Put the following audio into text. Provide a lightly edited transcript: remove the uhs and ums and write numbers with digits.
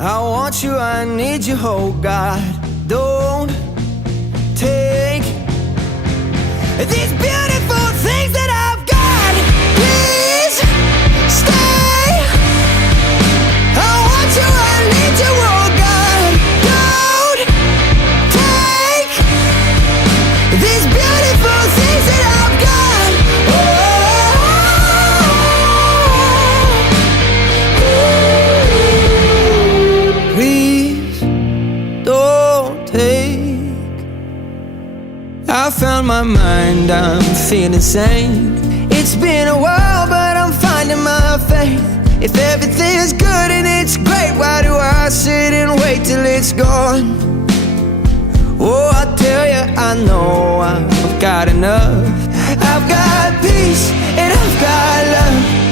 I want you, I need you, oh God. Don't take these beautiful things that I've got. Please stay. I want you, I need you, oh God. Don't take these beautiful things that I've got. Please don't take. I found my mind, I'm feeling sane. It's been a while, but I'm finding my faith. If everything's good and it's great, why do I sit and wait till it's gone? Oh, I tell you, I know I've got enough. I've got peace and I've got love.